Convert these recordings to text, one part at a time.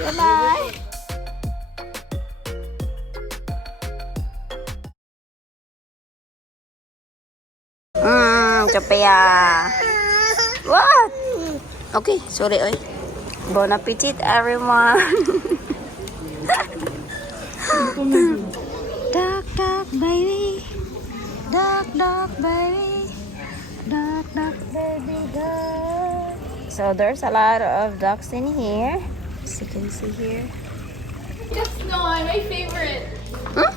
Bye-bye. Sophia. What? Okay, sorry, oy. Bon appetit, everyone. Duck, duck, baby. Duck, duck, baby. Duck, duck, baby, duck. So there's a lot of ducks in here. As you can see here. Just not my favorite. Huh?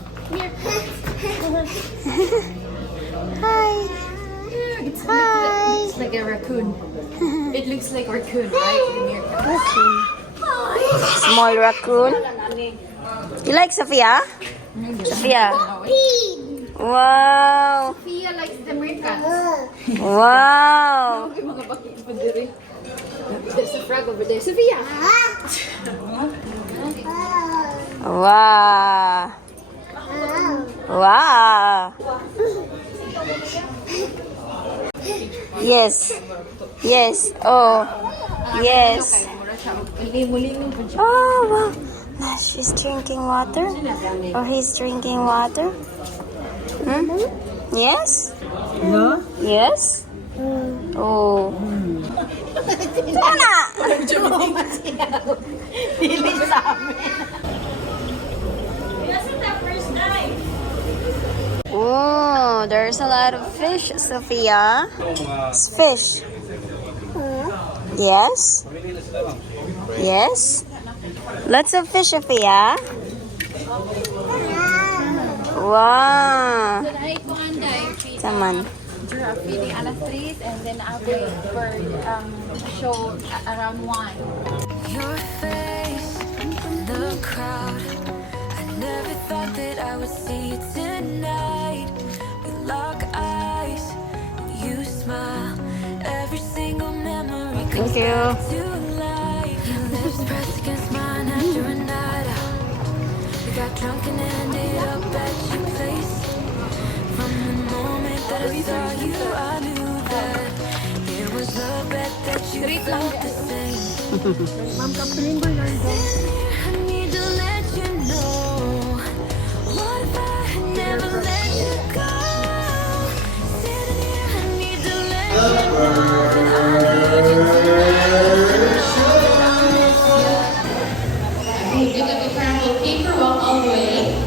Hi. It's Hi. looks like a raccoon. It looks like raccoon, right? Raccoon. Small raccoon. You like Sophia? Sophia. Wow. Sophia likes the meerkats. Wow. There's a frog over there. Sophia! Wow. Wow. Yes. Yes. Oh. Yes. Oh, wow. Now she's drinking water. Or he's drinking water. Hmm? Yes? No? Yes? Oh. Tana! Oh, there's a lot of fish, Sophia. It's fish. Yes? Yes? Lots of fish, Sophia. Wow. Saman. Giraffe feeding alas 3 and then I'll wait for show around 1. Your face in the crowd. I never thought that I would see you tonight. We lock eyes, you smile. Every single memory comes Thank you. back to life. Your lips pressed against mine after a night out. We got drunk and ended up at your place. From the moment that I saw you, I knew that it was a bet that you felt the same. I need to let you know. What if I had never let you go? Sitting here, I need to let you know that I need you tonight. Pick up the crackle paper, walk all the way.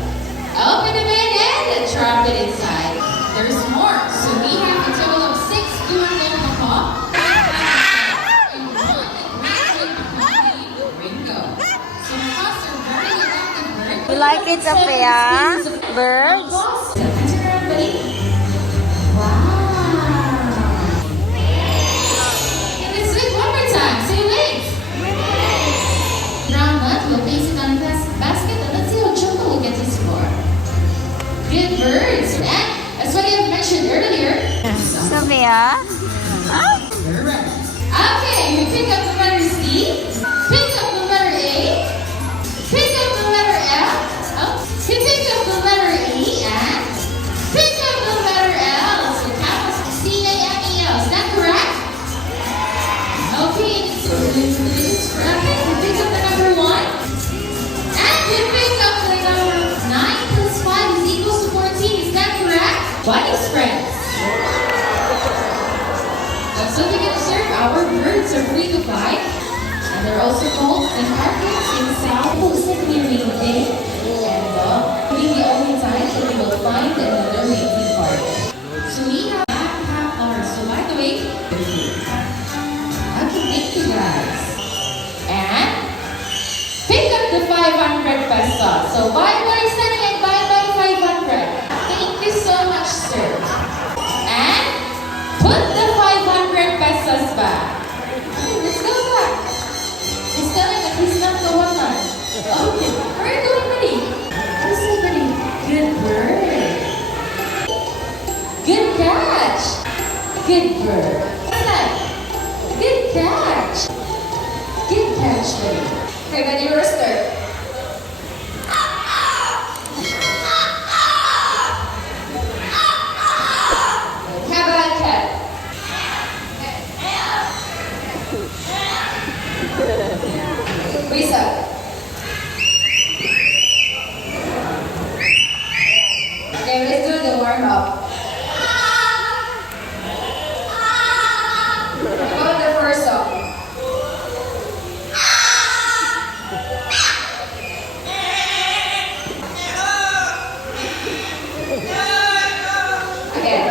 Open the bin and drop it inside. There's more. So we have a total of 6 doing in the hop. And 1 Ringo. So costs are very attractive bird. You like it, Sophia? Birds? Turn around, buddy. Wow. And let's do it one more time. Say legs. Round nut, we'll place it on the basket and let's see how Choco will get to score. Good birds. And as what I mentioned earlier. Sophia? Huh? Okay, we pick up the letter C, pick up the letter A, pick up the letter F, we pick up the letter E, and pick up the letter L. So count C-A-M-E-L. Is that correct? Okay, so we pick up the number 1, and we pick up the number 9 plus 5 is equals to 14. Is that correct? Bunny spreads. So to get served, our birds are free to fly, and they're also called the carpets in South Pacific Day. And will be the only time that we will find another mating partner. So we have half hours. So by the way, okay, thank you guys. And pick up the 500 pesos. So bye-bye, Sunny, and bye-bye 500. Thank you so much, sir. And put the 500 pesos back. Okay, let's go back. He's telling that he's not the one man. Okay, where are you going, buddy? Where's he, buddy? Good bird. Good catch. Good bird. What's that? Good catch. Good catch, buddy. Okay, buddy, rooster. Raise up. Okay, let's do the warm up. Go to the first song. Again.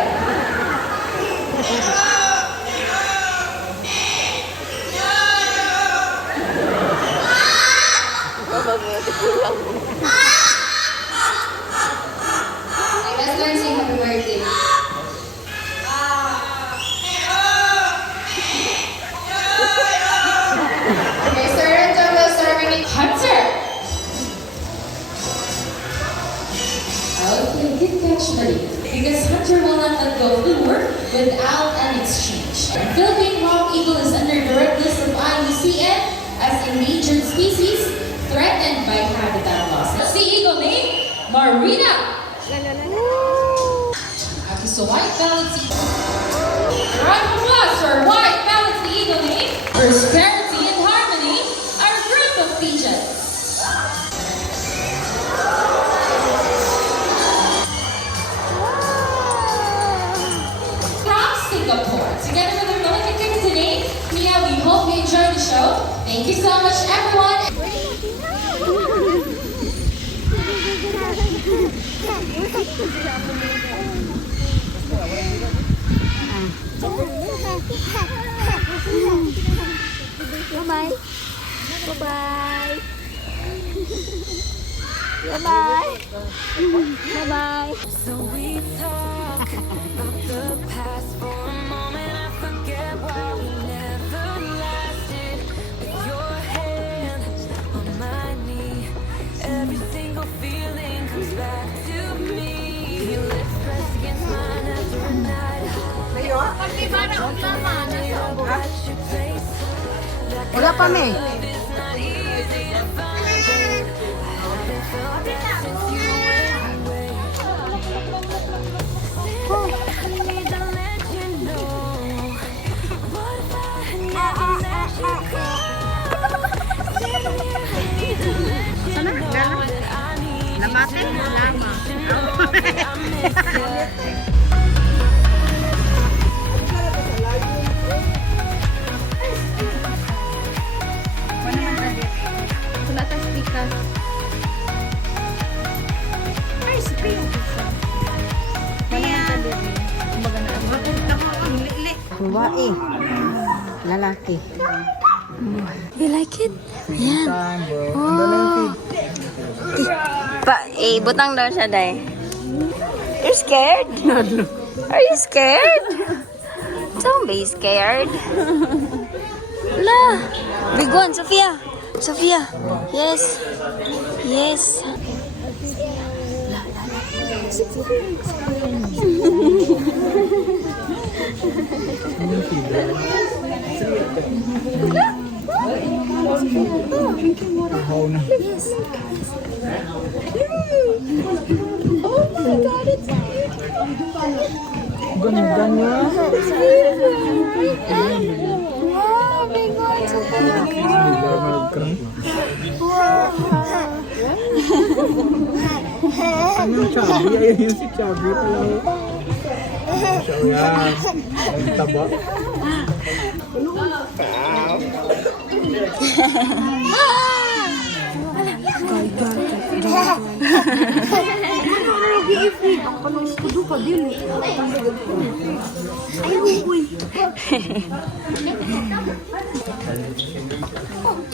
Okay, let's learn sing happy birthday. Okay, Sir Renton will start with Hunter. Okay, good catch, buddy. Because Hunter will not let go of the work without an exchange. Philippine Hawk Eagle is under the red list of IUCN as endangered species threatened by habitat loss. That's the eagle name, Marina. Okay, so white-bellied eagle. Round of applause for white-bellied eagle name. Prosperity and harmony are a group of pigeons. From Singapore, together with our Pelican Kids today, Mia, we hope you enjoyed the show. Thank you so much, everyone. Bye-bye. Bye-bye. Bye-bye. Bye-bye. So we talk about the past for a moment. I forget why we never lasted. With your hand on my knee, every single feeling comes back to me. Your lips pressed against mine after a night. Wala pa, May. Love is not easy to find. I haven't felt that since you went away. I need to let you know. What if I had never let you go? I need to let you know that I need you to know that I miss you. Babae. Lalaki. You like it? Yeah. Oh. Butang daw siya, Day. You're scared? Are you scared? Don't be scared. La. Big one, Sophia. Sophia. Yes. Yes. Oh my God, it's Ganda niya. wow, big one. Ano chubby? Ayun yung si chubby pala. Siya yan. Ang taba.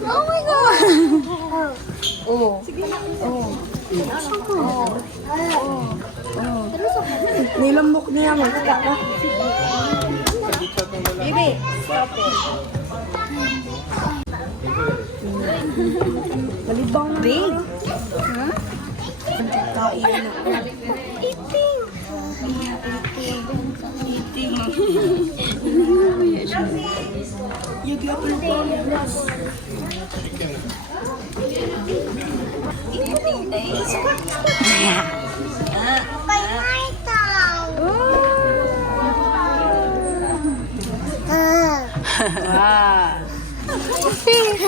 Oh my God. Nilambok niya mo. Bibi, stop it. Malibang na. Big? Ha? Kain na. Eating. Eating. You get your body plus. Eating days. Wow. Sophie.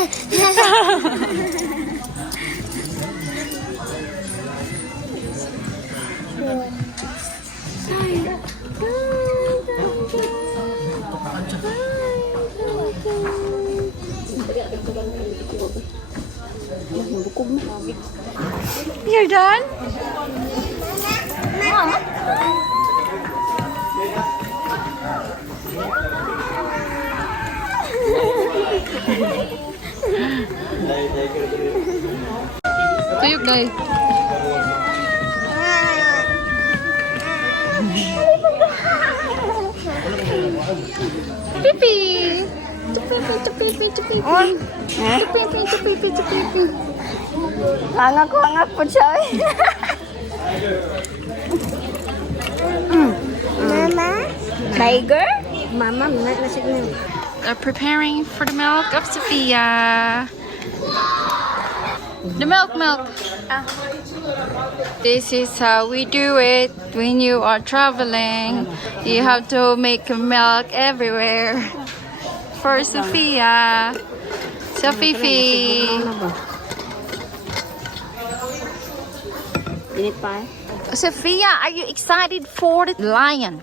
You're done? Mama? Tuyok, guys. Pipi! Tupipi. Angak po siya. Mama? Tiger? Mama, nasig na. They're preparing for the milk of Sophia. The milk. This is how we do it when you are traveling. You have to make milk everywhere. For Sophia. Sophie. Init pa. Sophia, are you excited for the lion?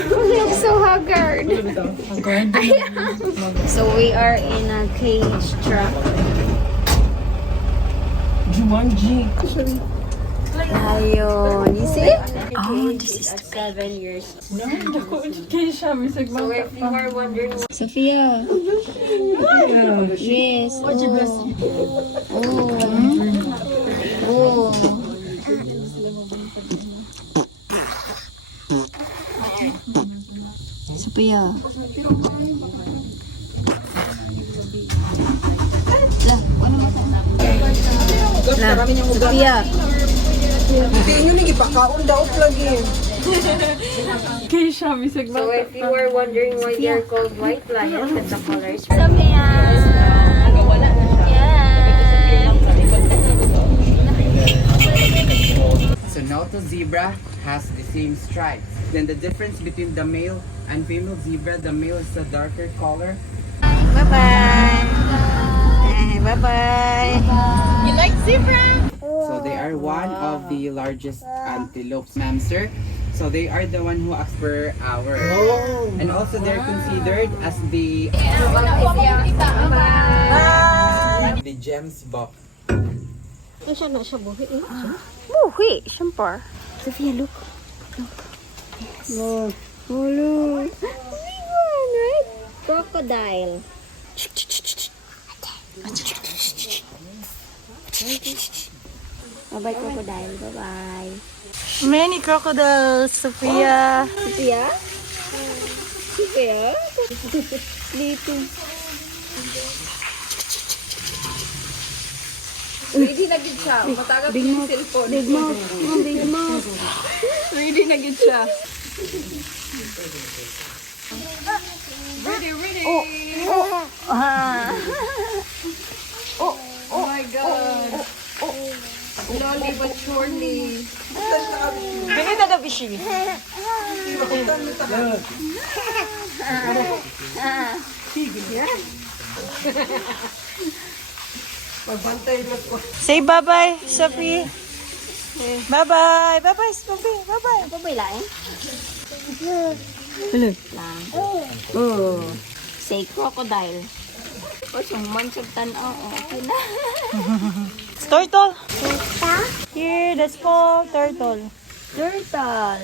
I'm so haggard. So we are in a cage truck. Jumanji. Ayun. You see? Oh, this is 7 years. Sophia. Yes. Oh. Sophia. Sophia. Hindi nyo nang ipakaon daot lagi. So if you were wondering why they're called white lions, that's the colors. Sophia. So Noto zebra has the same stripes. Then the difference between the male and female zebra, the male is a darker color. Bye-bye. Bye-bye. You like zebra? So they are one of the largest antelopes, hamster. So they are the one who ask per hour. And also they're considered as the gems buff. Buhi, siyempre. Sophia, look. Yes. Oh, look. Big one, right? Crocodile. Bye-bye, crocodile. Bye-bye. Many crocodiles, Sophia. Sophia? Sophia? Sleeping. Ready na gid siya. Matagap yung cellphone. Big mouth. Oh, big mouth. Ready na gid siya. Ready. Ah. Oh my God. Slowly but surely. Binita na bishi. Say bye-bye, Sophie. Bye-bye. Bye-bye, Sophie. Bye-bye. Babay lain. Lang. Oh. Say crocodile. O, suman sa tanaw. Okay na. Turtle. Here, the small turtle. Turtle.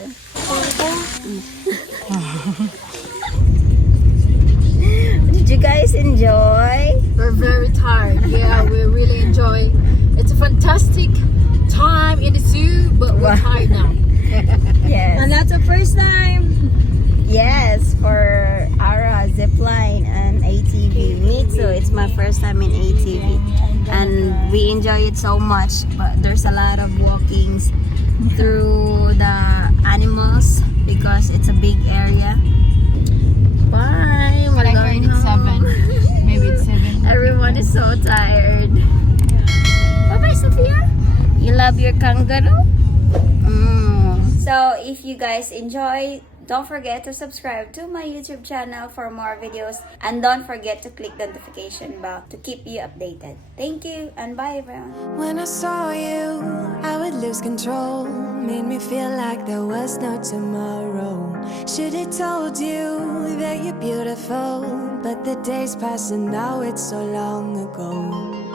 Did you guys enjoy? We're very tired. Yeah, we really enjoy. It's a fantastic time in the zoo, but we're tired now. Yes. And that's the first time. Yes, for Ara zipline and ATV. Me too. It's my first time in ATV, and we enjoy it so much. But there's a lot of walkings through the animals because it's a big area. Bye. We're going home. Maybe it's 7. Everyone is so tired. Bye bye, Sophia. You love your kangaroo? So if you guys enjoy Don't forget to subscribe to my YouTube channel for more videos. And don't forget to click the notification bell to keep you updated. Thank you and bye everyone. When I saw you, I would lose control. Made me feel like there was no tomorrow. Should've told you that you're beautiful, but the days pass and now it's so long ago.